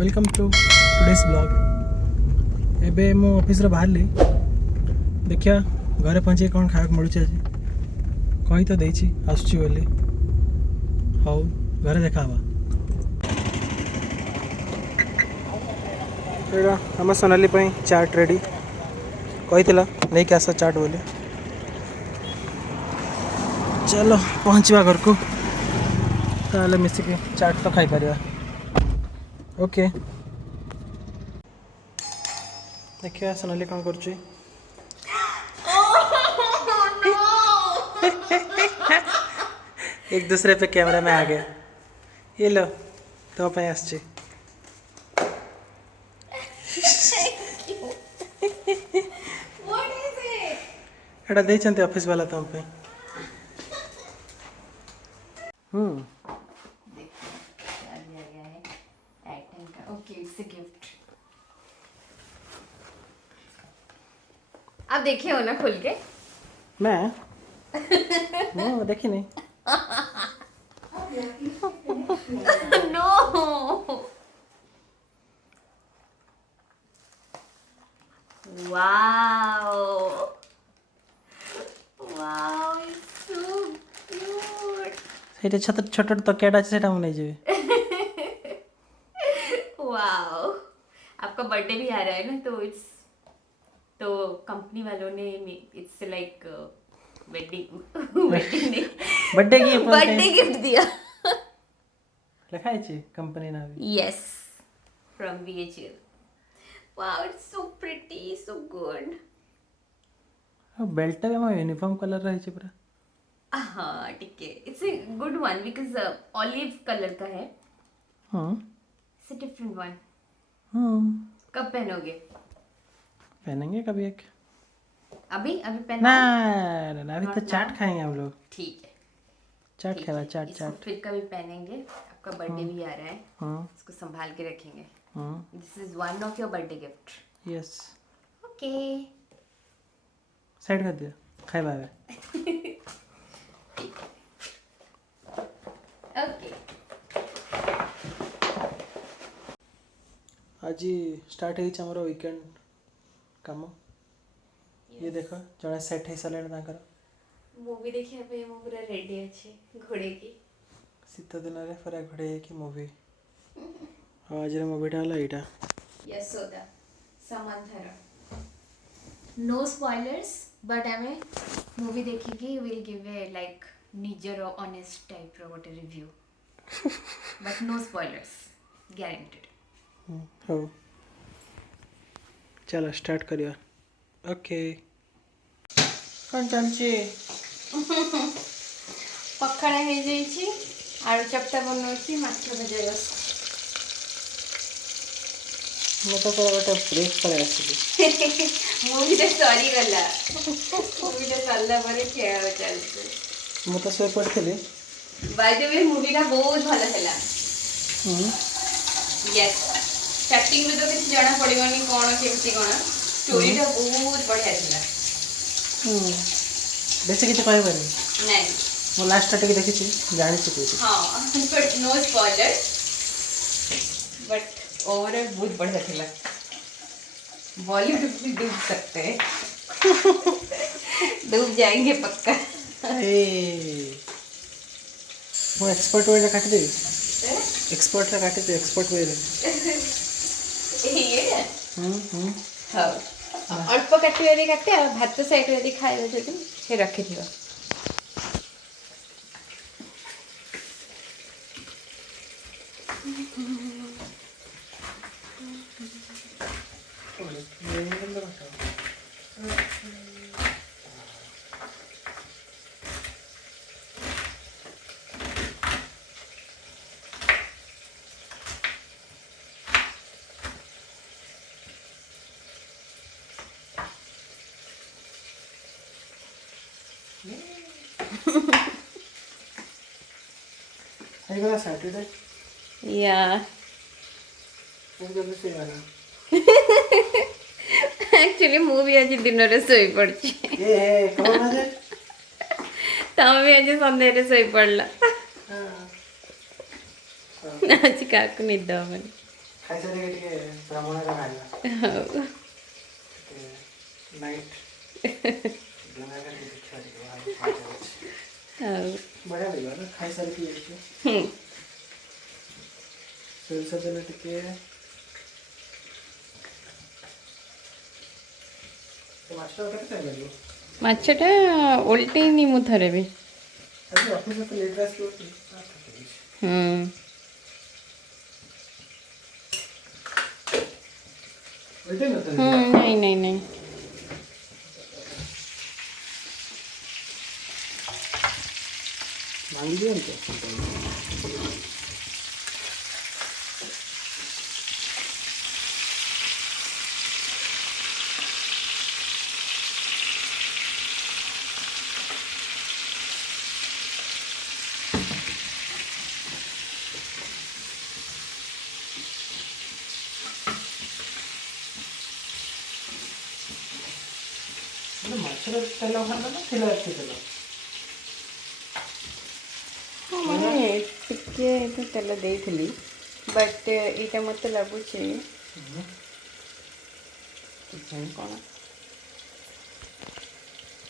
Welcome to today's blog. एबे मो office रे बाहरली देखिया घरे पहुँचे कौन खाया मिलूँ आज कही तो देछि आसुची बोली हौ घरे देखा एटा आम सोनाली चाट रेडी कही नहीं कि आस चाट बोली चलो पहुँचवा घर को ताले मिसिक चाट तो खाई पारिया। ओके देखिए सोनाली कौन कर एक दूसरे पे कैमरा में आ गया। ये लो तो पे आसची एटा देचंते ऑफिस वाला तुम पे। आप देखे हो ना खुल के? मैं वो देखी नहीं। No wow wow it's so cute. सेटा छोट छोट तकियाटा আছে সেটা মনে যাবে। वाओ आपका बर्थडे भी आ रहा है ना तो कंपनी वालों ने it's like wedding birthday gift दिया। लिखा है कंपनी ना भी। Yes from VHL। Wow it's so pretty so good. Belt में यूनिफॉर्म कलर रही है पूरा। हाँ ठीक है it's a good one because olive colour का है। It's a different one. कब पहनोगे? पहनेंगे कभी एक। अभी पहना? ना अभी तो चाट खाएंगे हम लोग। ठीक है चाट खाएगा चाट इसको चाट। फिर कभी पहनेंगे। आपका बर्थडे भी आ रहा है इसको संभाल के रखेंगे। This is one of your birthday gift. Yes okay side कर दिया खाए बाय। ओके आज स्टार्ट होमर वीकेंड काम। ये देखो जड़े सेट हो सारे मूवी देखिया पे मु पूरा रेडी अछि घोड़े की। शीत दिन रे पूरा घोड़े की मूवी। आज मूवीटा हला एटा यशोदा समंथरा। नो स्पॉयलर्स बट आमे मूवी देखिकी विल गिव ए लाइक निजर ऑनेस्ट टाइप रो गोटे review but no spoilers guaranteed. हो चलो स्टार्ट करिया। ओके कौन चलची पखाड़ा हो जाइछि आलू चपटा बनौछि माछ भजा बस। मैं तो गोटे ब्रेक पर आसली। मूवी तो सरी गला मूवी तो सरला परे खेल चलते। मैं तो सोई पड़थली। बाय द वे मूवी टा बहुत भलो थला। यस स्टार्टिंग में तो किसी जाना पड़िबनी कोन केमती कोन स्टोरी टा बहुत बढ़िया थला। बेसी किसी कहबे नहीं। नहीं मो लास्ट टिके देखि जानि छी। हां but no spoiler but overall बहुत बढ़िया थला। बॉलीवुड भी डूब सकते हैं। डूब जाएंगे पक्का। वो एक्सपर्ट वे काट दे। एक्सपर्ट रे काट दे एक्सपर्ट वे रे। ये हाँ अल्प काटे काटे भात साइड रे खाइबे जदि हे रखि दियो। आई गला सैटरडे या जल्दी से गाना। एक्चुअली मूवी आज दिन रे सोई पड़ची। ए कौन है तमे आज संध्या रे सोई पड़ला। हां आज काकू निद हबनी। ଖାଇସାରିକି ଟିକେ ଭ୍ରମଣରେ ବାହାରିବା ହଉ ନାଇଟ୍ ଦୁନିଆରେ ଦେଖିବା ଟିକେ ବାହାରେ ହଉ ବଢ଼ିଆ ଲାଗିବ ନା ଖାଇସାରିକି ଯାଇଛୁ ହୁଁ ସୋରିଷ ତେଲ ଟିକେ ମାଛଟା କେତେ ଟାଇମ୍ ଲାଗିବ ମାଛଟା ଓଲଟେଇନି ମୁଁ ଥରେ ବି ଆଜି ଅଫିସରେ ତ ଲେଟ୍ରେ ଆସିବ ହୁଁ ଓଲଟେଇ ନଥିଲି ନାଇଁ ନାଇଁ ନାଇଁ ଭାଙ୍ଗି ଦିଅନ୍ତୁ ମାଛର ତେଲ ଭଲ ନା ଥିଲା ଏତେ ତେଲ ହଁ ମାନେ ଟିକେ ତ ତେଲ ଦେଇଥିଲି ବଟ୍ ଏଇଟା ମୋତେ ଲାଗୁଛି କ'ଣ